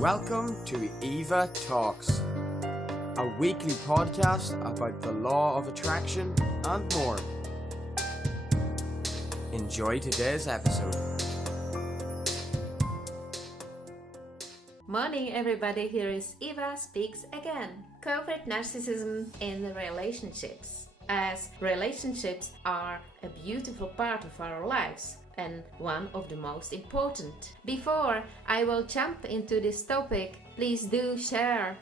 Welcome to Eva Talks, a weekly podcast about the law of attraction and more. Enjoy today's episode. Morning everybody, here is Eva Speaks again. Covert Narcissism in relationships. As relationships are a beautiful part of our lives and one of the most important. Before I will jump into this topic, please do share,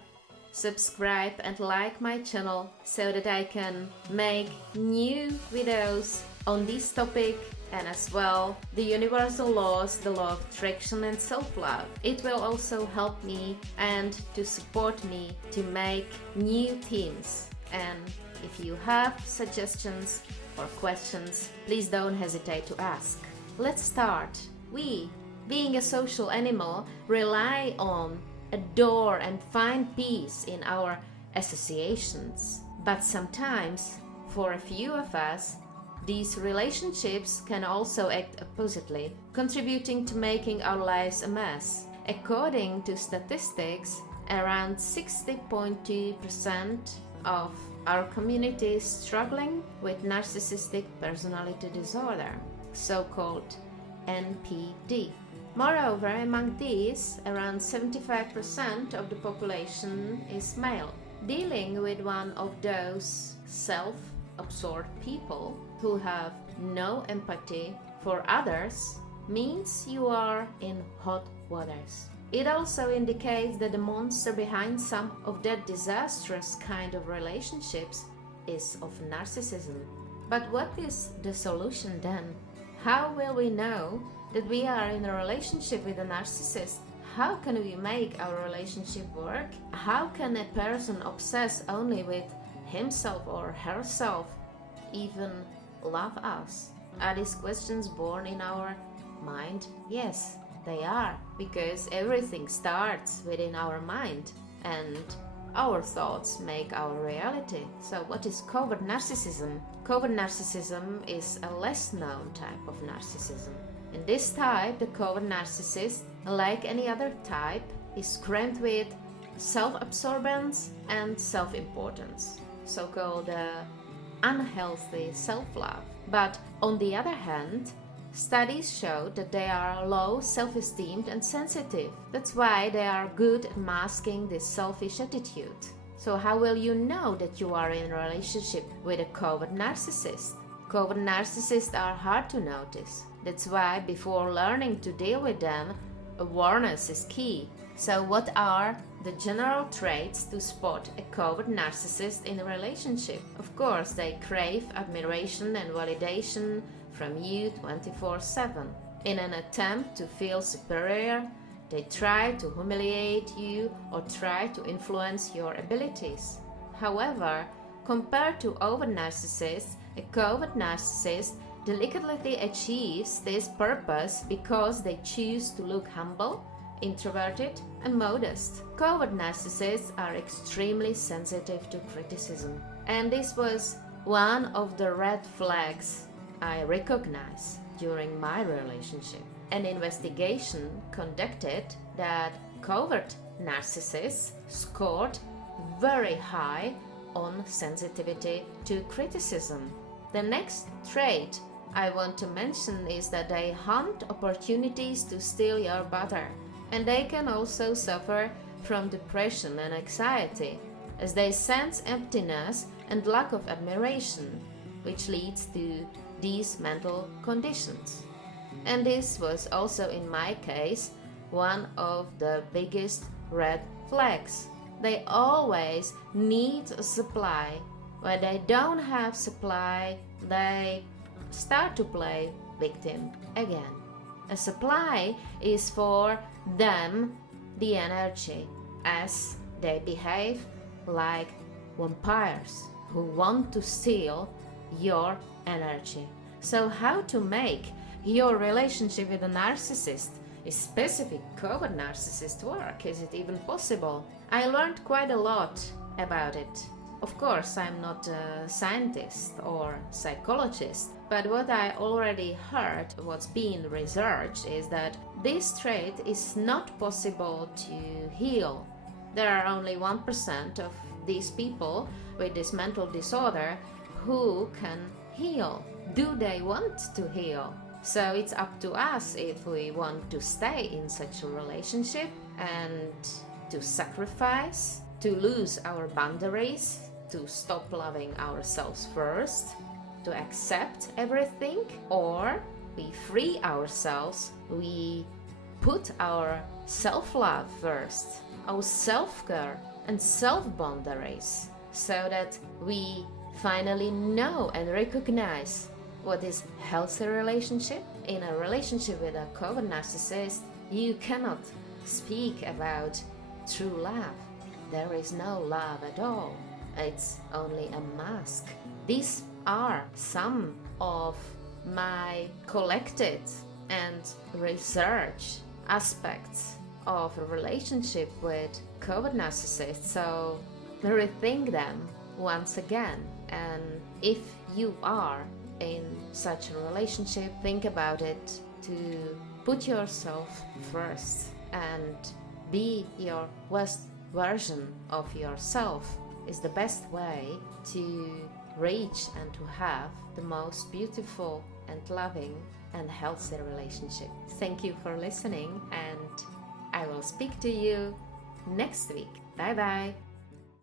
subscribe and like my channel so that I can make new videos on this topic and as well the universal laws, the law of attraction and self-love. It will also help me and to support me to make new themes. And if you have suggestions or questions, please don't hesitate to ask. Let's start. We, being a social animal, rely on, adore and find peace in our associations. But sometimes, for a few of us, these relationships can also act oppositely, contributing to making our lives a mess. According to statistics, around 60.2% of our community is struggling with narcissistic personality disorder, so-called NPD. Moreover, among these, around 75% of the population is male. Dealing with one of those self-absorbed people who have no empathy for others means you are in hot waters. It also indicates that the monster behind some of that disastrous kind of relationships is of narcissism. But what is the solution then? How will we know that we are in a relationship with a narcissist? How can we make our relationship work? How can a person obsess only with himself or herself even love us? Are these questions born in our mind? Yes, they are, because everything starts within our mind and our thoughts make our reality. So what is covert narcissism? Covert narcissism is a less known type of narcissism. In this type, the covert narcissist, like any other type, is crammed with self-absorbance and self-importance, so-called unhealthy self-love. But on the other hand, studies show that they are low self-esteem and sensitive. That's why they are good at masking this selfish attitude. So how will you know that you are in a relationship with a covert narcissist? Covert narcissists are hard to notice. That's why before learning to deal with them, awareness is key. So what are the general traits to spot a covert narcissist in a relationship? Of course, they crave admiration and validation from you 24/7. In an attempt to feel superior, they try to humiliate you or try to influence your abilities. However, compared to overt narcissists, a covert narcissist delicately achieves this purpose because they choose to look humble, introverted and modest. Covert narcissists are extremely sensitive to criticism, and this was one of the red flags I recognized during my relationship. An investigation conducted that covert narcissists scored very high on sensitivity to criticism. The next trait I want to mention is that they hunt opportunities to steal your butter, and they can also suffer from depression and anxiety as they sense emptiness and lack of admiration, which leads to these mental conditions. And this was also in my case one of the biggest red flags. They always need a supply. When they don't have supply, they start to play victim again. A supply is for them the energy, as they behave like vampires who want to steal your energy. So how to make your relationship with a narcissist, a specific covert narcissist, work? Is it even possible? I learned quite a lot about it. Of course, I'm not a scientist or psychologist, But what I already heard, what's being researched, is that this trait is not possible to heal. There are only 1% of these people with this mental disorder who can heal. Do they want to heal? So it's up to us if we want to stay in such a relationship and to sacrifice, to lose our boundaries, to stop loving ourselves first, to accept everything, or we free ourselves, we put our self-love first, our self-care and self-boundaries, so that we finally know and recognize what is healthy relationship. In a relationship with a covert narcissist, you cannot speak about true love. There is no love at all. It's only a mask. These are some of my collected and research aspects of a relationship with covert narcissists. So rethink them once again. And if you are in such a relationship, think about it, to put yourself first and be your best version of yourself is the best way to reach and to have the most beautiful and loving and healthy relationship. Thank you for listening, and I will speak to you next week. Bye bye.